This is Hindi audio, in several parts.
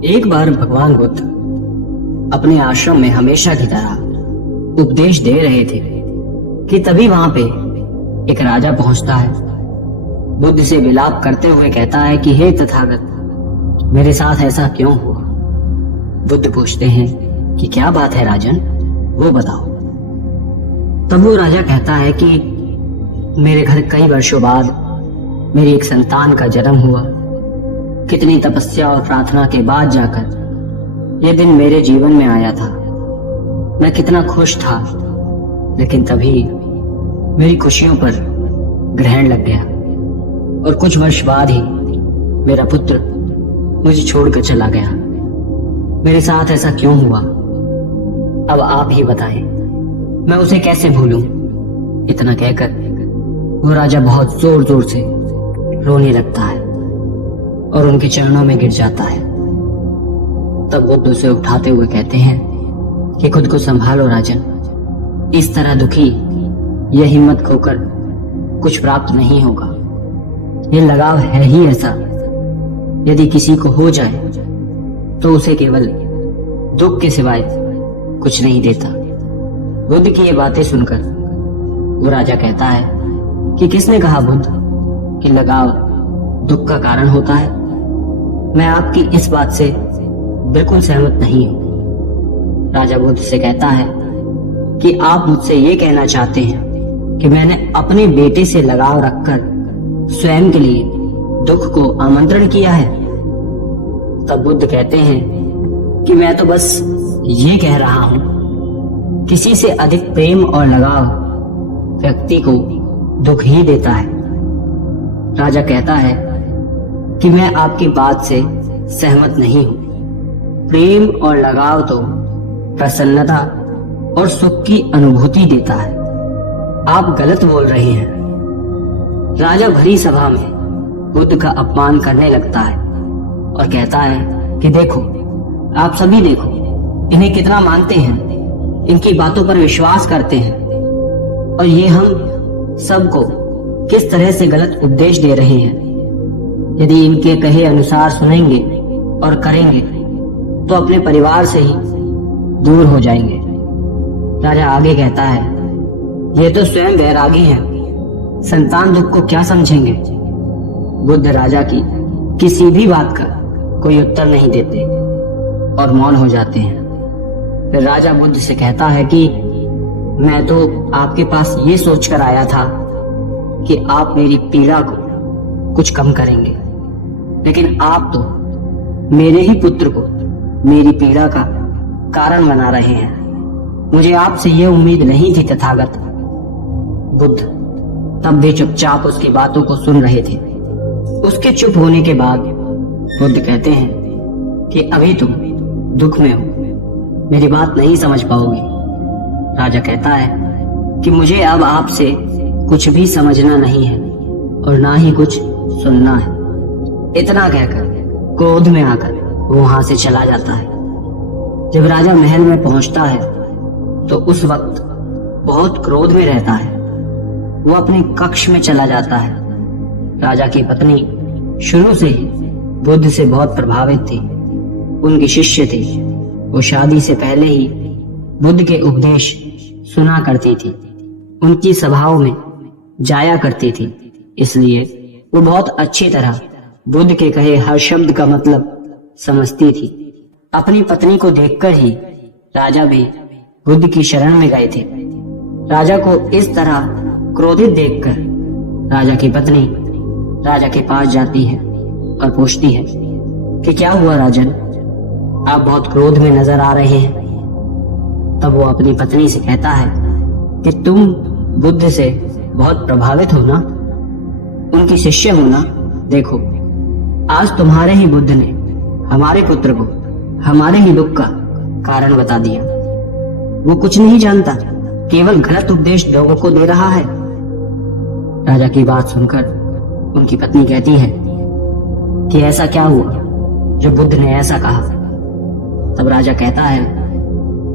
एक बार भगवान बुद्ध अपने आश्रम में हमेशा की तरह उपदेश दे रहे थे कि तभी वहां पे एक राजा पहुंचता है। बुद्ध से विलाप करते हुए कहता है कि हे तथागत, मेरे साथ ऐसा क्यों हुआ? बुद्ध पूछते हैं कि क्या बात है राजन, वो बताओ। तब वो राजा कहता है कि मेरे घर कई वर्षों बाद मेरी एक संतान का जन्म हुआ। कितनी तपस्या और प्रार्थना के बाद जाकर यह दिन मेरे जीवन में आया था। मैं कितना खुश था, लेकिन तभी मेरी खुशियों पर ग्रहण लग गया और कुछ वर्ष बाद ही मेरा पुत्र मुझे छोड़कर चला गया। मेरे साथ ऐसा क्यों हुआ? अब आप ही बताएं, मैं उसे कैसे भूलूं? इतना कहकर वो राजा बहुत जोर जोर से रोने लगता है और उनके चरणों में गिर जाता है। तब बुद्ध उसे उठाते हुए कहते हैं कि खुद को संभालो राजन, इस तरह दुखी यह हिम्मत खोकर कुछ प्राप्त नहीं होगा। ये लगाव है ही ऐसा, यदि किसी को हो जाए तो उसे केवल दुख के सिवाय कुछ नहीं देता। बुद्ध की ये बातें सुनकर वो राजा कहता है कि किसने कहा बुद्ध कि लगाव दुख का कारण होता है? मैं आपकी इस बात से बिल्कुल सहमत नहीं हूं। राजा बुद्ध से कहता है कि आप मुझसे ये कहना चाहते हैं कि मैंने अपने बेटे से लगाव रखकर स्वयं के लिए दुख को आमंत्रण किया है? तब बुद्ध कहते हैं कि मैं तो बस ये कह रहा हूं, किसी से अधिक प्रेम और लगाव व्यक्ति को दुख ही देता है। राजा कहता है कि मैं आपकी बात से सहमत नहीं हूं। प्रेम और लगाव तो प्रसन्नता और सुख की अनुभूति देता है। आप गलत बोल रहे हैं। राजा भरी सभा में बुद्ध का अपमान करने लगता है और कहता है कि देखो, आप सभी देखो, इन्हें कितना मानते हैं, इनकी बातों पर विश्वास करते हैं, और ये हम सबको किस तरह से गलत उपदेश दे रहे हैं। यदि इनके कहे अनुसार सुनेंगे और करेंगे तो अपने परिवार से ही दूर हो जाएंगे। राजा आगे कहता है, ये तो स्वयं वैरागी हैं, संतान दुख को क्या समझेंगे? बुद्ध राजा की किसी भी बात का कोई उत्तर नहीं देते और मौन हो जाते हैं। फिर राजा बुद्ध से कहता है कि मैं तो आपके पास ये सोचकर आया था कि आप मेरी पीड़ा को कुछ कम करेंगे, लेकिन आप तो मेरे ही पुत्र को मेरी पीड़ा का कारण बना रहे हैं। मुझे आपसे यह उम्मीद नहीं थी तथागत। बुद्ध तब भी चुपचाप उसकी बातों को सुन रहे थे। उसके चुप होने के बाद बुद्ध कहते हैं कि अभी तुम दुख में हो, मेरी बात नहीं समझ पाओगे। राजा कहता है कि मुझे अब आपसे कुछ भी समझना नहीं है और ना ही कुछ सुनना है। इतना कहकर क्रोध में आकर वो वहां से चला जाता है। जब राजा महल में पहुंचता है तो उस वक्त बहुत क्रोध में रहता है। वो अपने कक्ष में चला जाता है। राजा की पत्नी शुरू से ही बुद्ध से बहुत प्रभावित थी, उनकी शिष्य थी। वो शादी से पहले ही बुद्ध के उपदेश सुना करती थी, उनकी सभाओं में जाया करती थी, इसलिए वो बहुत अच्छी तरह बुद्ध के कहे हर शब्द का मतलब समझती थी। अपनी पत्नी को देखकर ही राजा भी बुद्ध की शरण में गए थे। राजा को इस तरह क्रोधित देखकर राजा की पत्नी राजा के पास जाती है और पूछती है कि क्या हुआ राजन, आप बहुत क्रोध में नजर आ रहे हैं। तब वो अपनी पत्नी से कहता है कि तुम बुद्ध से बहुत प्रभावित हो ना, उनकी शिष्य हो ना। देखो, आज तुम्हारे ही बुद्ध ने हमारे पुत्र को हमारे ही दुख का कारण बता दिया। वो कुछ नहीं जानता, केवल गलत उपदेश लोगों को दे रहा है। राजा की बात सुनकर उनकी पत्नी कहती है कि ऐसा क्या हुआ जो बुद्ध ने ऐसा कहा? तब राजा कहता है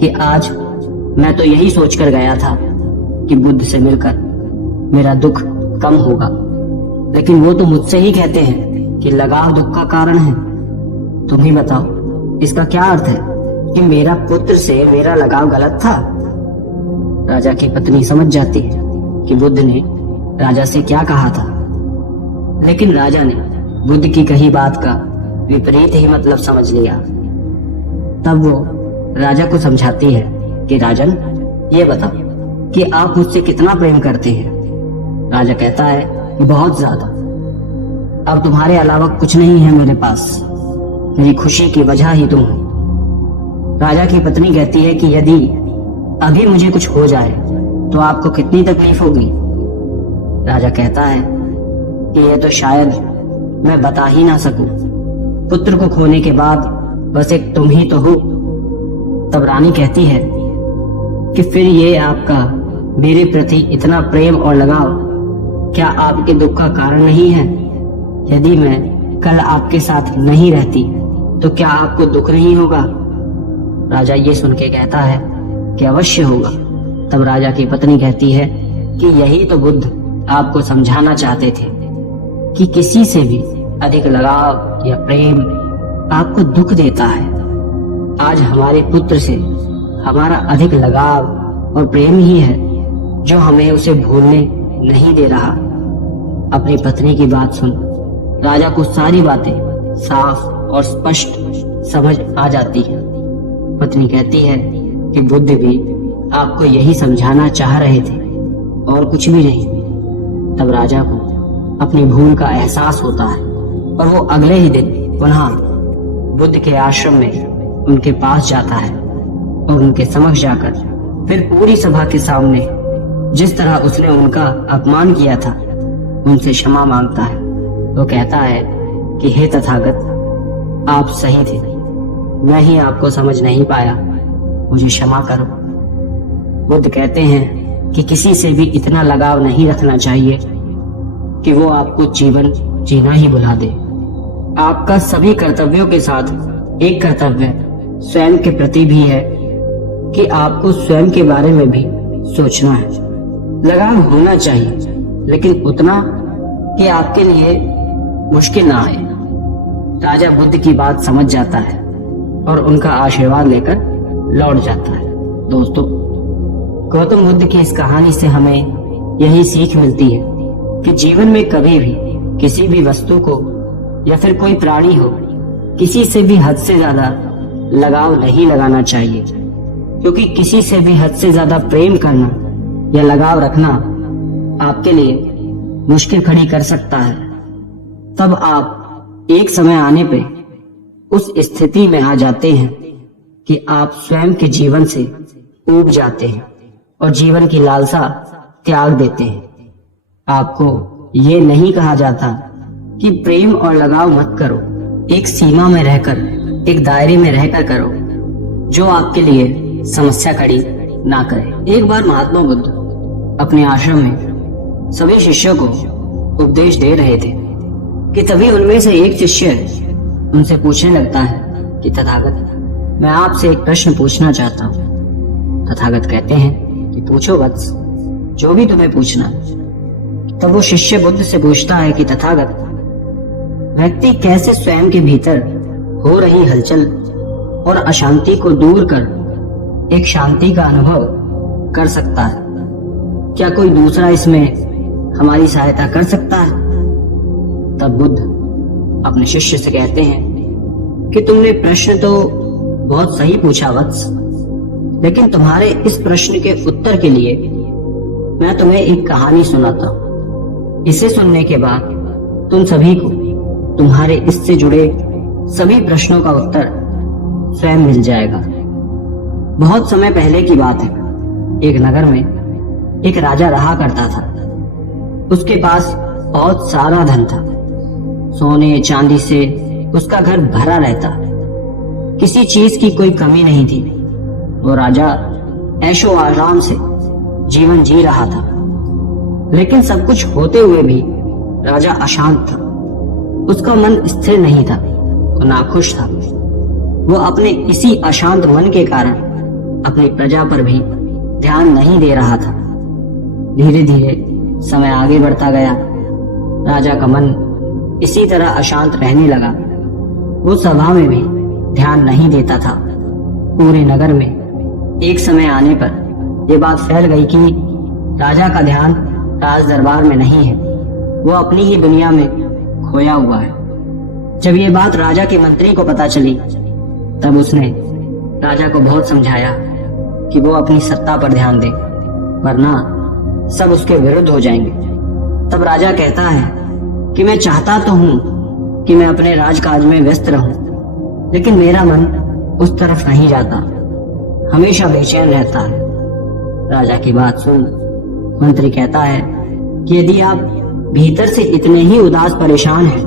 कि आज मैं तो यही सोचकर गया था कि बुद्ध से मिलकर मेरा दुख कम होगा, लेकिन वो तो मुझसे ही कहते हैं कि लगाव दुख का कारण है। तुम ही बताओ, इसका क्या अर्थ है कि मेरा पुत्र से मेरा लगाव गलत था? राजा की पत्नी समझ जाती है कि बुद्ध ने राजा से क्या कहा था, लेकिन राजा ने बुद्ध की कही बात का विपरीत ही मतलब समझ लिया। तब वो राजा को समझाती है कि राजन, ये बताओ कि आप मुझसे कितना प्रेम करते हैं? राजा कहता है, बहुत ज्यादा। अब तुम्हारे अलावा कुछ नहीं है मेरे पास, मेरी खुशी की वजह ही तुम हो। राजा की पत्नी कहती है कि यदि अभी मुझे कुछ हो जाए तो आपको कितनी तकलीफ होगी? राजा कहता है कि यह तो शायद मैं बता ही ना सकूं। पुत्र को खोने के बाद बस एक तुम ही तो हो। तब रानी कहती है कि फिर ये आपका मेरे प्रति इतना प्रेम और लगाव क्या आपके दुख का कारण नहीं है? यदि मैं कल आपके साथ नहीं रहती तो क्या आपको दुख नहीं होगा? राजा ये सुन के कहता है कि अवश्य होगा। तब राजा की पत्नी कहती है कि यही तो बुद्ध आपको समझाना चाहते थे कि किसी से भी अधिक लगाव या प्रेम आपको दुख देता है। आज हमारे पुत्र से हमारा अधिक लगाव और प्रेम ही है जो हमें उसे भूलने नहीं दे रहा। अपनी पत्नी की बात सुन राजा को सारी बातें साफ और स्पष्ट समझ आ जाती है। पत्नी कहती है कि बुद्ध भी आपको यही समझाना चाह रहे थे और कुछ भी नहीं। तब राजा को अपनी भूल का एहसास होता है और वो अगले ही दिन पुनः बुद्ध के आश्रम में उनके पास जाता है और उनके समक्ष जाकर फिर पूरी सभा के सामने जिस तरह उसने उनका अपमान किया था उनसे क्षमा मांगता है। वो कहता है कि हे तथागत, आप सही थे, मैं ही आपको समझ नहीं पाया, मुझे क्षमा करो। बुद्ध कहते हैं कि किसी से भी इतना लगाव नहीं रखना चाहिए कि वो आपको जीवन जीना ही भुला दे। आपका सभी कर्तव्यों के साथ एक कर्तव्य स्वयं के प्रति भी है कि आपको स्वयं के बारे में भी सोचना है। लगाव होना चाहिए, लेकिन उतना कि आपके लिए मुश्किल ना आए। राजा बुद्ध की बात समझ जाता है और उनका आशीर्वाद लेकर लौट जाता है। दोस्तों, गौतम बुद्ध की इस कहानी से हमें यही सीख मिलती है कि जीवन में कभी भी किसी भी वस्तु को या फिर कोई प्राणी हो, किसी से भी हद से ज्यादा लगाव नहीं लगाना चाहिए, क्योंकि किसी से भी हद से ज्यादा प्रेम करना या लगाव रखना आपके लिए मुश्किल खड़ी कर सकता है। तब आप एक समय आने पे उस स्थिति में आ जाते हैं कि आप स्वयं के जीवन से ऊब जाते हैं और जीवन की लालसा त्याग देते हैं। आपको ये नहीं कहा जाता कि प्रेम और लगाव मत करो, एक सीमा में रहकर, एक दायरे में रहकर करो जो आपके लिए समस्या खड़ी ना करे। एक बार महात्मा बुद्ध अपने आश्रम में सभी शिष्यों को उपदेश दे रहे थे कि तभी उनमें से एक शिष्य उनसे पूछने लगता है कि तथागत, मैं आपसे एक प्रश्न पूछना चाहता हूँ। तथागत कहते हैं कि पूछो वत्स, जो भी तुम्हें पूछना। तब वो शिष्य बुद्ध से पूछता है कि तथागत, व्यक्ति कैसे स्वयं के भीतर हो रही हलचल और अशांति को दूर कर एक शांति का अनुभव कर सकता है? क्या कोई दूसरा इसमें हमारी सहायता कर सकता है? तब बुद्ध अपने शिष्य से कहते हैं कि तुमने प्रश्न तो बहुत सही पूछा वत्स, लेकिन तुम्हारे इस प्रश्न के उत्तर के लिए मैं तुम्हें एक कहानी सुनाता हूँ। इसे सुनने के बाद तुम सभी को तुम्हारे इससे जुड़े सभी प्रश्नों का उत्तर स्वयं मिल जाएगा। बहुत समय पहले की बात है। एक नगर में एक राजा रहा करता था। उसके पास बहुत सारा धन था। सोने चांदी से उसका घर भरा रहता, किसी चीज की कोई कमी नहीं थी। वो राजा ऐशो आराम से जीवन जी रहा था, लेकिन सब कुछ होते हुए भी राजा अशांत था। उसका मन स्थिर नहीं था, वो नाखुश था। वो अपने इसी अशांत मन के कारण अपनी प्रजा पर भी ध्यान नहीं दे रहा था। धीरे धीरे समय आगे बढ़ता गया। राजा का मन इसी तरह अशांत रहने लगा। वो सभा में भी ध्यान नहीं देता था। पूरे नगर में एक समय आने पर यह बात फैल गई कि राजा का ध्यान राज दरबार में नहीं है, वो अपनी ही दुनिया में खोया हुआ है। जब ये बात राजा के मंत्री को पता चली तब उसने राजा को बहुत समझाया कि वो अपनी सत्ता पर ध्यान दे, वरना सब उसके विरुद्ध हो जाएंगे। तब राजा कहता है कि मैं चाहता तो हूं कि मैं अपने राजकाज में व्यस्त रहूं, लेकिन मेरा मन उस तरफ नहीं जाता, हमेशा बेचैन रहता है। राजा की बात सुन मंत्री कहता है कि यदि आप भीतर से इतने ही उदास परेशान हैं,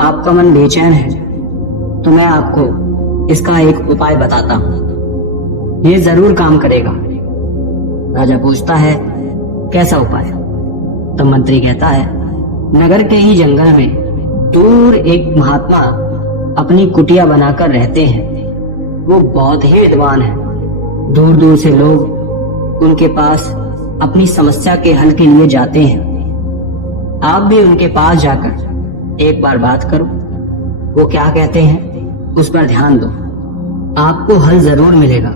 आपका मन बेचैन है, तो मैं आपको इसका एक उपाय बताता हूं, ये जरूर काम करेगा। राजा पूछता है कैसा उपाय? तब मंत्री कहता है नगर के ही जंगल में दूर एक महात्मा अपनी कुटिया बनाकर रहते हैं। वो बहुत ही विद्वान है। दूर दूर से लोग उनके पास अपनी समस्या के हल के लिए जाते हैं। आप भी उनके पास जाकर एक बार बात करो, वो क्या कहते हैं उस पर ध्यान दो, आपको हल जरूर मिलेगा।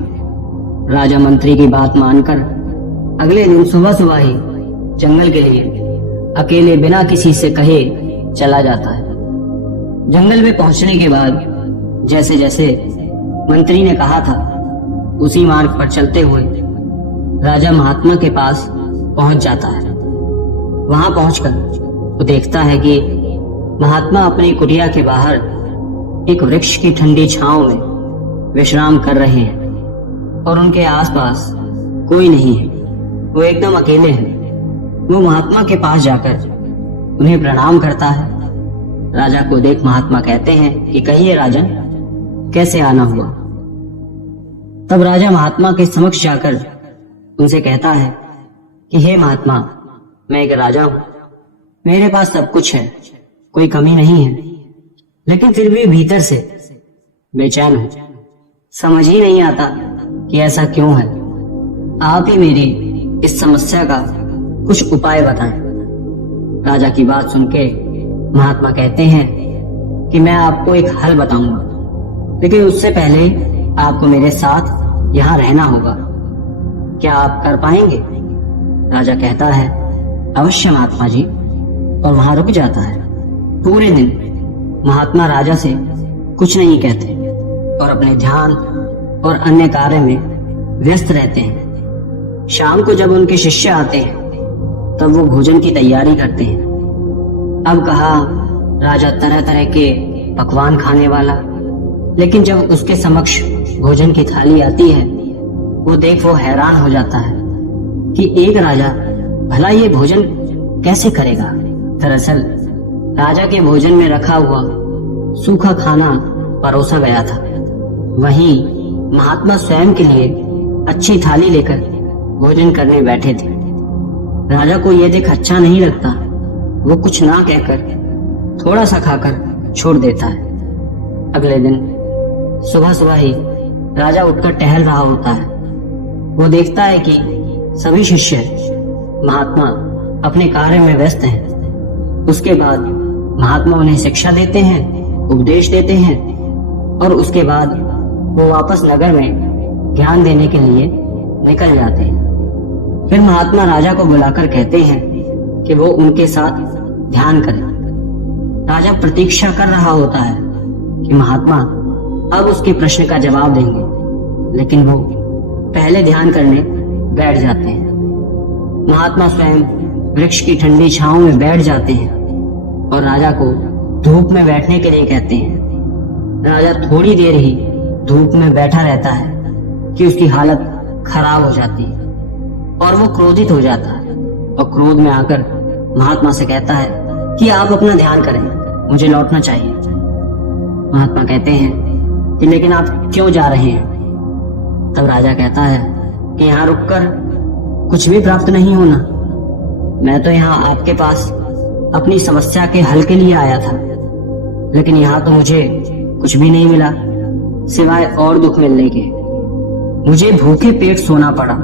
राजा मंत्री की बात मानकर अगले दिन सुबह सुबह ही जंगल के लिए अकेले बिना किसी से कहे चला जाता है। जंगल में पहुंचने के बाद जैसे जैसे मंत्री ने कहा था उसी मार्ग पर चलते हुए राजा महात्मा के पास पहुंच जाता है। वहां पहुंचकर वो देखता है कि महात्मा अपनी कुटिया के बाहर एक वृक्ष की ठंडी छांव में विश्राम कर रहे हैं और उनके आसपास कोई नहीं है, वो एकदम अकेले हैं। वो महात्मा के पास जाकर उन्हें प्रणाम करता है। राजा को देख महात्मा कहते हैं कि कहिए राजन, कैसे आना हुआ? तब राजा महात्मा के समक्ष जाकर उनसे कहता है कि हे महात्मा, मैं एक राजा हूं, मेरे पास सब कुछ है, कोई कमी नहीं है, लेकिन फिर भी भीतर से बेचैन हूं। समझ ही नहीं आता कि ऐसा क्यों है। आप ही मेरी इस समस्या का कुछ उपाय बताएं। राजा की बात सुन के महात्मा कहते हैं कि मैं आपको एक हल बताऊंगा, लेकिन उससे पहले आपको मेरे साथ यहाँ रहना होगा। क्या आप कर पाएंगे? राजा कहता है अवश्य महात्मा जी, और वहां रुक जाता है। पूरे दिन महात्मा राजा से कुछ नहीं कहते और अपने ध्यान और अन्य कार्य में व्यस्त रहते हैं। शाम को जब उनके शिष्य आते हैं तब वो भोजन की तैयारी करते हैं। अब कहा राजा तरह तरह के पकवान खाने वाला, लेकिन जब उसके समक्ष भोजन की थाली आती है वो देख वो हैरान हो जाता है कि एक राजा भला ये भोजन कैसे करेगा। दरअसल राजा के भोजन में रखा हुआ सूखा खाना परोसा गया था। वहीं महात्मा स्वयं के लिए अच्छी थाली लेकर भोजन करने बैठे थे। राजा को यह देख अच्छा नहीं लगता। वो कुछ ना कहकर थोड़ा सा खाकर छोड़ देता है। अगले दिन सुबह सुबह ही राजा उठकर टहल रहा होता है। वो देखता है कि सभी शिष्य महात्मा अपने कार्य में व्यस्त हैं। उसके बाद महात्मा उन्हें शिक्षा देते हैं, उपदेश देते हैं और उसके बाद वो वापस नगर में ज्ञान देने के लिए निकल जाते हैं। फिर महात्मा राजा को बुलाकर कहते हैं कि वो उनके साथ ध्यान करें। राजा प्रतीक्षा कर रहा होता है कि महात्मा अब उसके प्रश्न का जवाब देंगे, लेकिन वो पहले ध्यान करने बैठ जाते हैं। महात्मा स्वयं वृक्ष की ठंडी छांव में बैठ जाते हैं और राजा को धूप में बैठने के लिए कहते हैं। राजा थोड़ी देर ही धूप में बैठा रहता है कि उसकी हालत खराब हो जाती है और वो क्रोधित हो जाता है और क्रोध में आकर महात्मा से कहता है कि आप अपना ध्यान करें, मुझे लौटना चाहिए। महात्मा कहते हैं कि लेकिन आप क्यों जा रहे हैं? तब राजा कहता है कि यहाँ रुककर कुछ भी प्राप्त नहीं होना। मैं तो यहाँ आपके पास अपनी समस्या के हल के लिए आया था, लेकिन यहाँ तो मुझे कुछ भी नहीं मिला सिवाय और दुख मिलने के। मुझे भूखे पेट सोना पड़ा,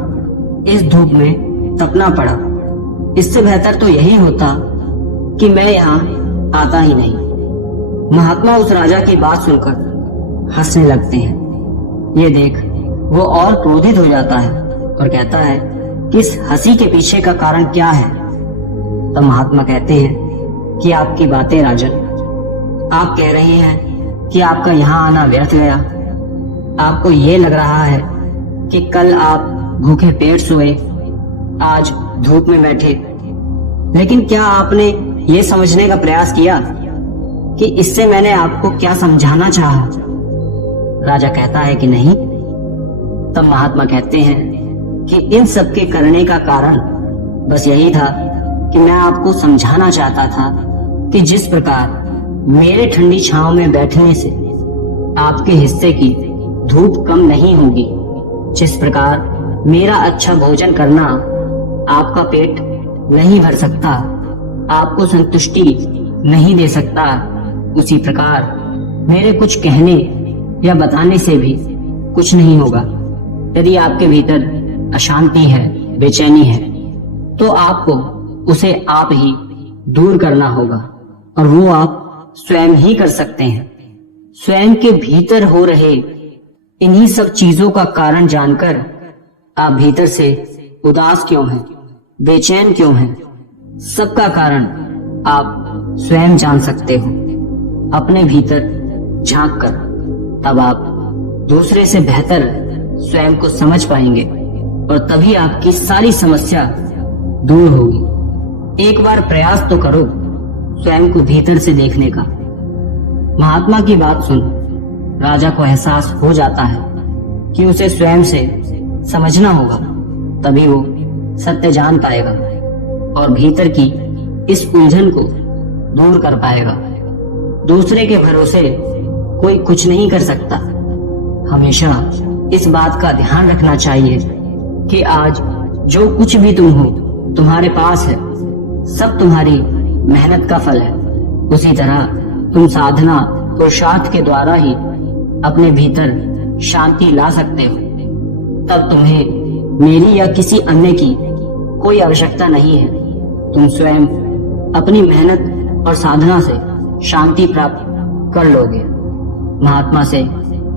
इस धूप में तपना पड़ा। इससे बेहतर तो यही होता कि मैं यहाँ आता ही नहीं। महात्मा उस राजा की बात सुनकर हंसने लगते हैं। ये देख वो और क्रोधित हो जाता है और कहता है कि इस हंसी के पीछे का कारण क्या है। तब महात्मा कहते हैं कि आपकी बातें राजन, आप कह रहे हैं कि आपका यहाँ आना व्यर्थ गया। आपको ये लग रहा है कि कल आप भूखे पेट सोए, आज धूप में बैठे, लेकिन क्या आपने ये समझने का प्रयास किया कि इससे मैंने आपको क्या समझाना चाहा? राजा कहता है कि नहीं। तब महात्मा कहते हैं कि इन सब के करने का कारण बस यही था कि मैं आपको समझाना चाहता था कि जिस प्रकार मेरे ठंडी छांव में बैठने से आपके हिस्से की धूप कम नहीं होगी, जिस प्रकार मेरा अच्छा भोजन करना आपका पेट नहीं भर सकता, आपको संतुष्टि नहीं दे सकता, उसी प्रकार मेरे कुछ कहने या बताने से भी कुछ नहीं होगा। यदि आपके भीतर अशांति है, बेचैनी है, तो आपको उसे आप ही दूर करना होगा, और वो आप स्वयं ही कर सकते हैं। स्वयं के भीतर हो रहे इन्हीं सब चीजों का कारण जानकर आप भीतर से उदास क्यों हैं, बेचैन क्यों हैं, सबका कारण आप स्वयं जान सकते हो। अपने भीतर झांक कर तब आप दूसरे से बेहतर स्वयं को समझ पाएंगे, और तभी आपकी सारी समस्या दूर होगी। एक बार प्रयास तो करो स्वयं को भीतर से देखने का। महात्मा की बात सुन राजा को एहसास हो जाता है कि उसे स्वयं से समझना होगा, तभी वो सत्य जान पाएगा और भीतर की इस उलझन को दूर कर पाएगा। दूसरे के भरोसे कोई कुछ नहीं कर सकता। हमेशा इस बात का ध्यान रखना चाहिए कि आज जो कुछ भी तुम हो, तुम्हारे पास है, सब तुम्हारी मेहनत का फल है। उसी तरह तुम साधना पुरुषार्थ के द्वारा ही अपने भीतर शांति ला सकते हो। तब तुम्हें मेरी या किसी अन्य की कोई आवश्यकता नहीं है। तुम स्वयं अपनी मेहनत और साधना से शांति प्राप्त कर लोगे। महात्मा से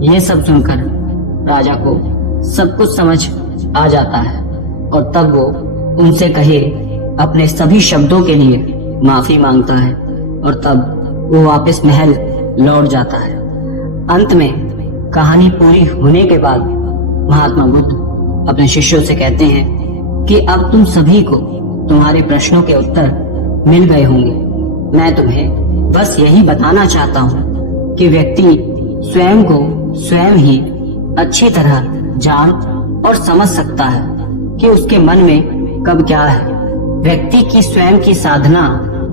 यह सब सुनकर राजा को सब कुछ समझ आ जाता है, और तब वो उनसे कहे अपने सभी शब्दों के लिए माफी मांगता है, और तब वो वापस महल लौट जाता है। अंत में कहानी पूरी होने के बाद महात्मा बुद्ध अपने शिष्यों से कहते हैं कि अब तुम सभी को तुम्हारे प्रश्नों के उत्तर मिल गए होंगे। मैं तुम्हें बस यही बताना चाहता हूँ कि व्यक्ति स्वयं को स्वयं ही अच्छी तरह जान और समझ सकता है कि उसके मन में कब क्या है। व्यक्ति की स्वयं की साधना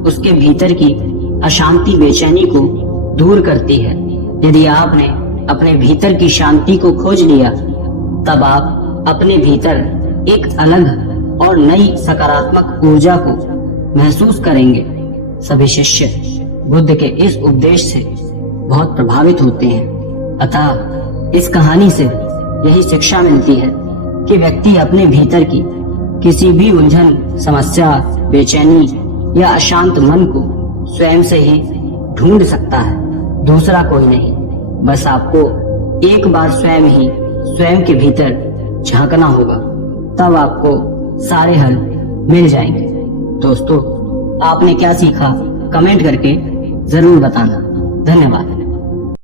उसके भीतर की अशांति, बेचैनी को दूर करती है। यदि आपने अपने भीतर की शांति को खोज लिया, तब आप अपने भीतर एक अलग और नई सकारात्मक ऊर्जा को महसूस करेंगे। सभी शिष्य बुद्ध के इस उपदेश से बहुत प्रभावित होते हैं। अतः इस कहानी से यही शिक्षा मिलती है कि व्यक्ति अपने भीतर की किसी भी उलझन, समस्या, बेचैनी या अशांत मन को स्वयं से ही ढूंढ सकता है, दूसरा कोई नहीं। बस आपको एक बार स्वयं ही स्वयं के भीतर झांकना होगा, तब आपको सारे हल मिल जाएंगे। दोस्तों, आपने क्या सीखा कमेंट करके जरूर बताना। धन्यवाद।